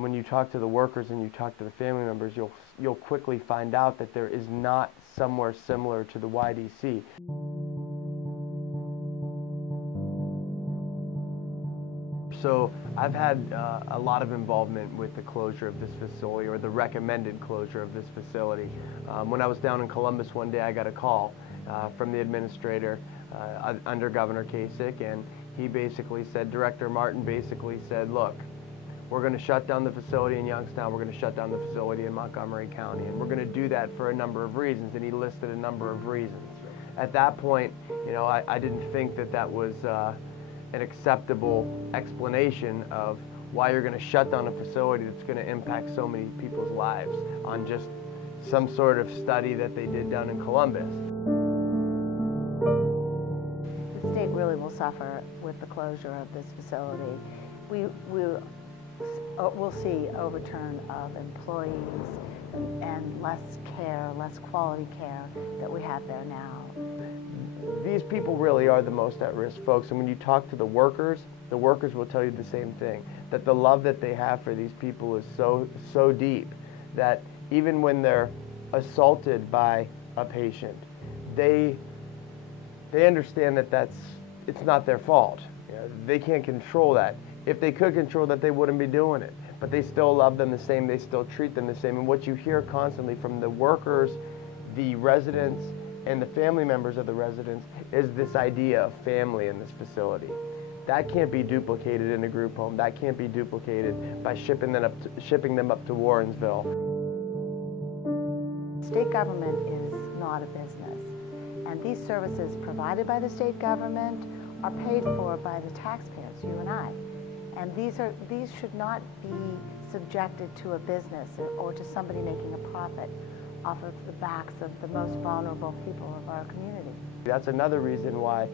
When you talk to the workers and you talk to the family members, you'll quickly find out that there is not somewhere similar to the Ydct. So I've had a lot of involvement with the closure of this facility, or the recommended closure of this facility. When I was down in Columbus one day, I got a call from the administrator under Governor Kasich, and he basically said, Director Martin basically said, look, we're going to shut down the facility in Youngstown, we're going to shut down the facility in Montgomery County, and we're going to do that for a number of reasons, and he listed a number of reasons. At that point, you know, I didn't think that that was an acceptable explanation of why you're going to shut down a facility that's going to impact so many people's lives on just some sort of study that they did down in Columbus. The state really will suffer with the closure of this facility. We'll see overturn of employees and less care, less quality care that we have there now. These people really are the most at-risk folks, and when you talk to the workers will tell you the same thing, that the love that they have for these people is so deep that even when they're assaulted by a patient, they understand that it's not their fault. You know, they can't control that. If they could control that, they wouldn't be doing it. But they still love them the same, they still treat them the same. And what you hear constantly from the workers, the residents, and the family members of the residents is this idea of family in this facility. That can't be duplicated in a group home. That can't be duplicated by shipping them up to Warrensville. State government is not a business, and these services provided by the state government are paid for by the taxpayers, you and I. And these should not be subjected to a business or to somebody making a profit off of the backs of the most vulnerable people of our community. That's another reason why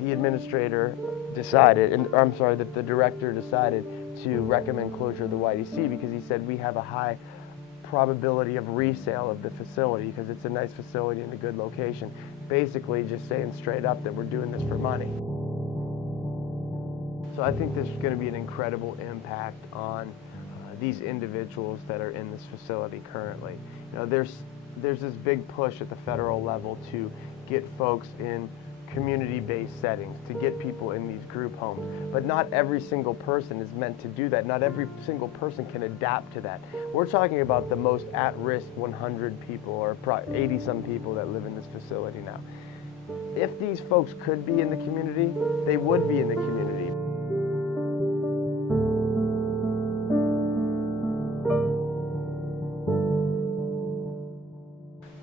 the administrator decided, that the director decided to recommend closure of the Ydct, because he said we have a high probability of resale of the facility because it's a nice facility in a good location. Basically just saying straight up that we're doing this for money. So I think there's going to be an incredible impact on these individuals that are in this facility currently. You know, there's this big push at the federal level to get folks in community-based settings, to get people in these group homes. But not every single person is meant to do that. Not every single person can adapt to that. We're talking about the most at-risk 100 people, or 80-some people that live in this facility now. If these folks could be in the community, they would be in the community.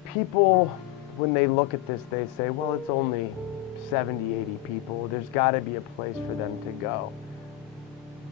People, when they look at this, they say, well, it's only 70, 80 people. There's got to be a place for them to go.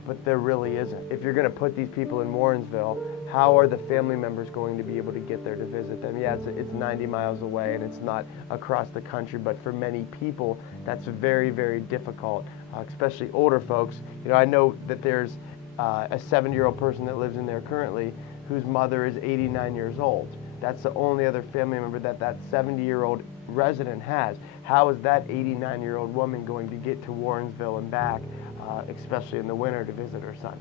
But there really isn't. If you're going to put these people in Warrensville, how are the family members going to be able to get there to visit them? Yeah, it's 90 miles away and it's not across the country, but for many people, that's very, very difficult, especially older folks. You know, I know that there's a 70-year-old person that lives in there currently whose mother is 89 years old. That's the only other family member that 70-year-old resident has. How is that 89-year-old woman going to get to Warrensville and back, especially in the winter, to visit her son?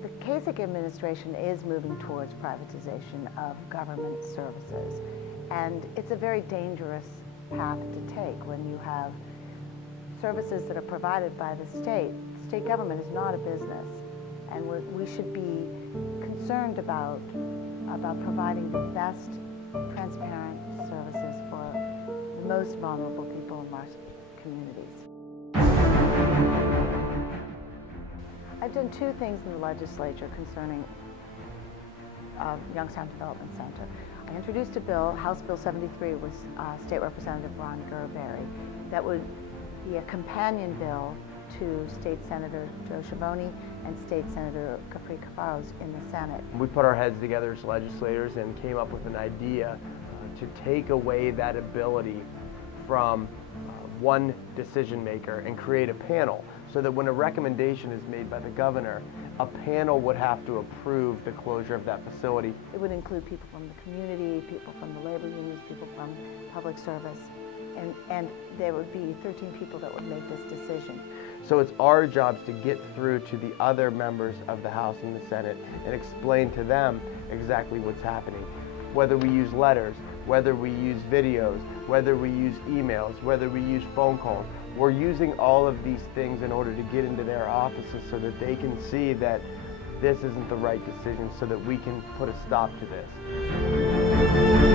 The Kasich administration is moving towards privatization of government services, and it's a very dangerous path to take when you have services that are provided by the state. The state government is not a business, and we should be concerned about providing the best transparent services for the most vulnerable people in our communities. I've done two things in the legislature concerning Youngstown Development Center. I introduced a bill, House Bill 73, with State Representative Ron Gerberry, that would be a companion bill to State Senator Joe Schiavone and State Senator Capri Cafaros in the Senate. We put our heads together as legislators and came up with an idea to take away that ability from one decision maker and create a panel, so that when a recommendation is made by the governor, a panel would have to approve the closure of that facility. It would include people from the community, people from the labor unions, people from public service, and there would be 13 people that would make this decision. So it's our jobs to get through to the other members of the House and the Senate and explain to them exactly what's happening. Whether we use letters, whether we use videos, whether we use emails, whether we use phone calls, we're using all of these things in order to get into their offices so that they can see that this isn't the right decision, so that we can put a stop to this.